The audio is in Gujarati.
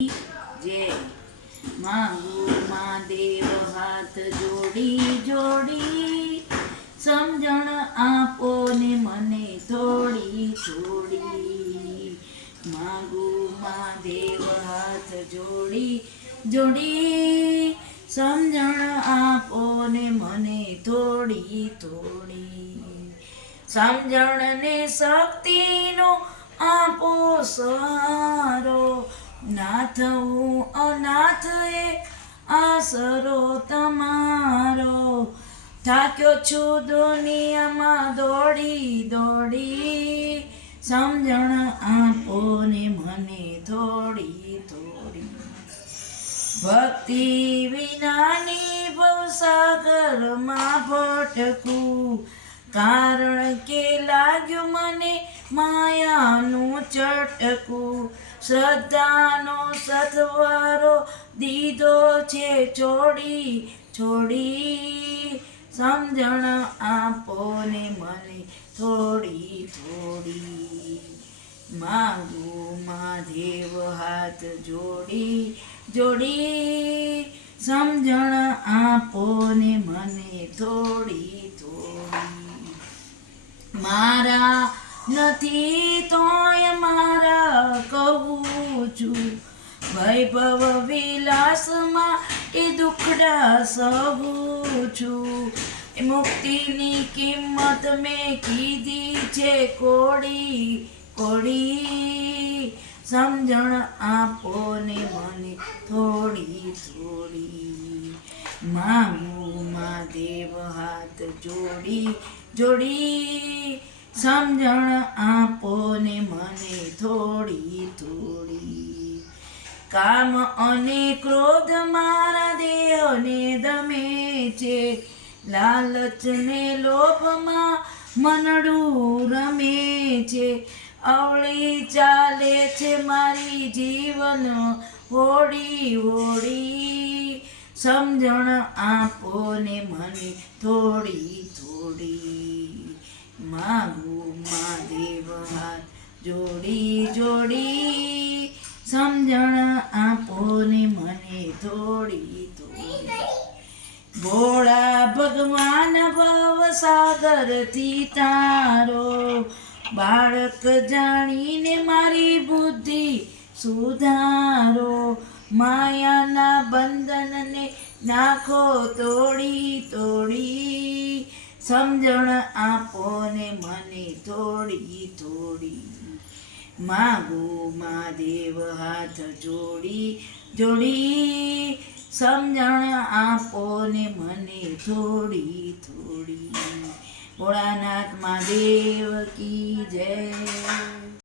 જય માંગુ મહાદેવ હાથ જોડી જોડી સમજણ આપો ને મને થોડી થોડી માંગુ મહાદેવ હાથ જોડી જોડી સમજણ આપો ને મને થોડી થોડી સમજણ ને શક્તિનો આપો સહારો નાથ હું અનાથ એ આસરો તમારો થાક્યો છું દુનિયામાં દોડી દોડી સમજણ આપો ને મને થોડી થોડી ભક્તિ વિનાની ભવસાગરમાં ભટકું કારણ કે લાગ્યું મને માયાનું ચટકું શ્રદ્ધાનો સથવારો દીધો છે છોડી છોડી સમજણ આપો ને મને થોડી થોડી માંગુ મહાદેવ હાથ જોડી જોડી સમજણ આપો ને મને થોડી થોડી મારા નથી તોય મારા કહું છું વૈભવ વિલાસમાં કે દુખડા સહું છું મુક્તિની કિંમત મેં કીધી છે કોડી કોડી સમજણ આપો ને મને થોડી થોડી માંગુ મહાદેવ હાથ જોડી જોડી સમજણ આપો ને મને થોડી થોડી કામ અને ક્રોધ મારા દેહને દમે છે લાલચ ને લોભમાં મનડું રમે છે અવળી ચાલે છે મારી જીવન હોડી હોડી સમજણ આપો ને મને થોડી થોડી માંગુ મહાદેવ હાથ જોડી જોડી સમજણ આપો ને મને થોડી થોડી ભોળા ભગવાન ભવસાગરથી તારો બાળક જાણીને મારી બુદ્ધિ સુધારો માયાના બંધનને નાખો તોડી તોડી સમજણ આપો ને મને થોડી થોડી માંગુ મહાદેવ હાથ જોડી જોડી સમજણ આપો ને મને થોડી થોડી ભોળાનાથ મહાદેવ કી જય।